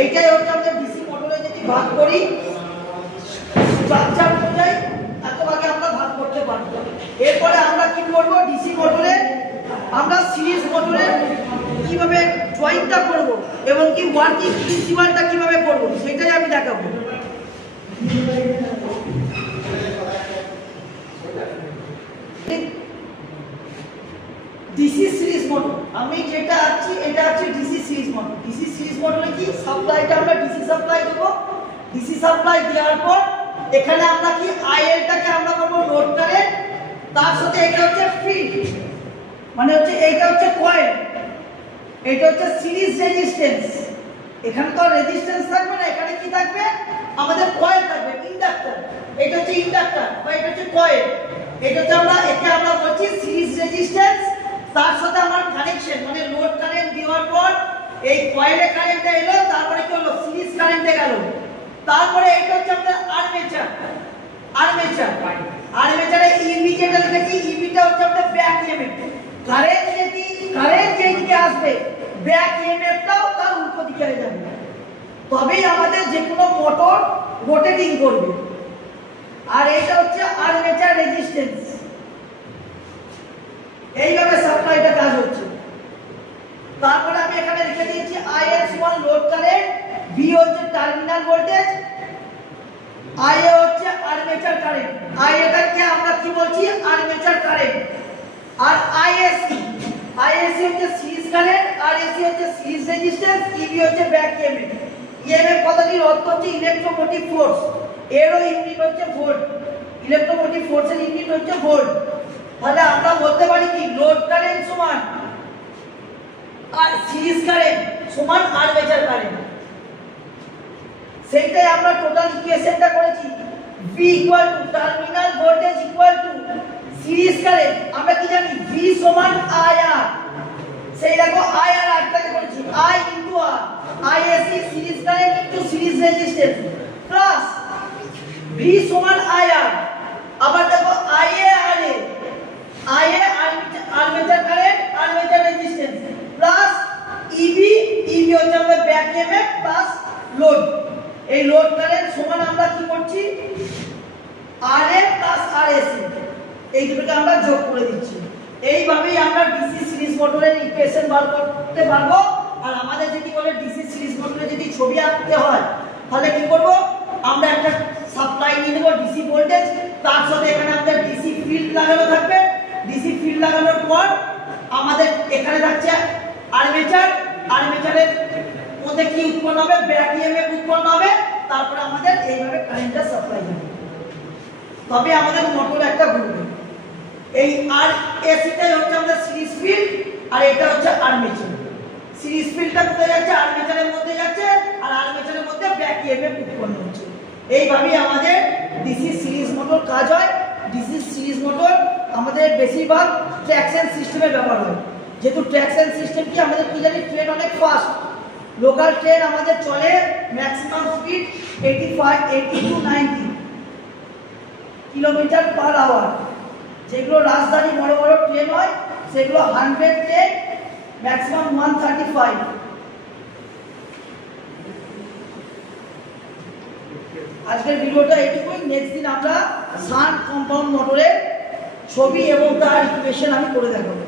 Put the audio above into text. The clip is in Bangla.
এইটাই হচ্ছে আমাদের ডিসি মোটরে যদি ভাগ করি স্ট্রাকচার অনুযায়ী এত ভাগে আমরা ভাগ করতে পারবো। এরপরে আমরা কি করব, ডিসি মোটরে আমরা সিরিজ মোটরে কিভাবে জয়েন্টটা করব এবং কি ওয়ার্কিং প্রিন্সিপালটা কিভাবে করব সেটাই আমি দেখাবো। ডিসি সিরিজ মোটর আমি যেটা আছি এটা হচ্ছে DC series motor. DC series মোটরে কি সাপ্লাইটা আমরা ডিসি সাপ্লাই দেব। ডিসি সাপ্লাই দেওয়ার পর এখানে আমরা কি আইএলটাকে আমরা করব লোড কারেন্ট, তার সাথে এটা হচ্ছে ফিল্ড মানে হচ্ছে এইটা হচ্ছে কয়েল, এটা হচ্ছে সিরিজ রেজিস্ট্যান্স। এখানে তো রেজিস্ট্যান্স থাকবে না, এখানে কি থাকবে আমাদের কয়েল থাকবে, ইন্ডাক্টর। এটা হচ্ছে ইন্ডাক্টর বা এটা হচ্ছে কয়েল। এটা হচ্ছে আমরা একে আমরা বলছি সিরিজ রেজিস্ট্যান্স, তার সাথে আমার কানেকশন মানে লোড কারেন্ট দেওয়ার পর এই কয়েলে কারেন্টটা এলো, তারপরে কি হলো সিরিজ কারেন্টে গেল। তারপরে এটা হচ্ছে আমাদের আর্মেচার। আর্মেচার আর্মেচারে ইবি যেটা দেখি, ইবিটা হচ্ছে আমাদের ব্যাক ইএমএফ। কারেন্ট যেদিকে আসবে ব্যাক ইএমএফটাও তার উল্টো দিকে যাবে, তবেই আমাদের যে কোনো মোটর রোটেটিং করবে। আর এটা হচ্ছে আর্মেচার রেজিস্ট্যান্স। এইভাবে সাপ্লাইটা কাজ হচ্ছে। তারপরে আমি এখানে লিখে দিয়েছি IS1 লোড কারেন্ট, B হচ্ছে টার্মিনাল ভোল্টেজ, IA হচ্ছে আর্মেচার কারেন্ট। IAটাকে আমরা কি বলছি আর্মেচার কারেন্ট। আর ISC হচ্ছে সিরিজ কারেন্ট, RAC হচ্ছে সিরিজ রেজিস্ট্যান্স, EB হচ্ছে ব্যাক ইএমএফ। ইএমএফ কথাটির অর্থ হচ্ছে ইলেকট্রোমোটিভ ফোর্স, এরও ইউনিট হচ্ছে ভোল্ট। ইলেকট্রোমোটিভ ফোর্সের ইউনিট হচ্ছে ভোল্ট। তাহলে আমরা বলতে পারি কি লোড কারেন্ট সমান আর সিরিজ কারেন্ট সমান আর্মেচার কারেন্ট। সেইটাই আমরা টোটাল ইকুয়েশনটা করেছি। V equal to terminal voltage equal to series current. আমরা কি জানি V সমান IR। সেই দেখো IR আটটাকে করেছি I into R, ISC series current into series resistance plus V সমান IR। আবার দেখো IA armature current armature resistance plus EB হচ্ছে আমাদের ব্যাক ইএমএফ প্লাস লোড। এই লোড কারেন্ট সমান আমরা কি করছি RA প্লাস RAC, এই দুটোকে আমরা যোগ করে দিচ্ছি। এইভাবেই আমরা ডিসি সিরিজ মোটরের ইকুয়েশন বার করতে পারবো। আর আমাদের যদি বলে ডিসি সিরিজ মোটরে যদি ছবি আঁকতে হয় তাহলে কি করব, আমরা একটা সাপ্লাই নিয়ে নেব ডিসি ভোল্টেজ, তার সাথে এখানে আমাদের ডিসি ফিল্ড লাগানো থাকবে। ডিসি ফিল্ড লাগানোর পর আমাদের এখানে থাকছে আর্মেচার, আর্মেচারের মধ্যে কি উৎপন্ন হবে ব্যাক ইএমএফ উৎপন্ন হবে। তারপরে আমাদের এইভাবে কারেন্টটা সাপ্লাই হবে, তবে আমাদের মোটর একটা ঘুরবে। এই আর এসিটাই হচ্ছে আমাদের সিরিজ ফিল্ড, আর এটা হচ্ছে আর্মেচার। সিরিজ ফিল্ডটা কোথায় যাচ্ছে আর্মেচারের মধ্যে যাচ্ছে, আর আর্মেচারের মধ্যে ব্যাক ইএমএফ উৎপন্ন হচ্ছে। এইভাবেই আমাদের ডিসি সিরিজ মোটর কাজ হয়। ডিসি সিরিজ মোটর আমাদের বেশিরভাগ ট্র্যাকশন সিস্টেমে ব্যবহার হয়। যেহেতু ট্র্যাকশন সিস্টেম কি আমাদের কি জানি ট্রেন অনেক ফাস্ট, লোকাল ট্রেন আমাদের চলে maximum speed 80 to 90 kilometre per hour. যেগুলো রাজধানী বড় বড় ট্রেন হয় সেগুলো 100 ট্রেন ম্যাক্সিমাম 135। আজকের ভিডিওটা এইটুকুই। নেক্সট দিন আমরা শান্ট কম্পাউন্ড মোটরের ছবি এবং তার ইকুয়েশন আমি করে দেখাবো।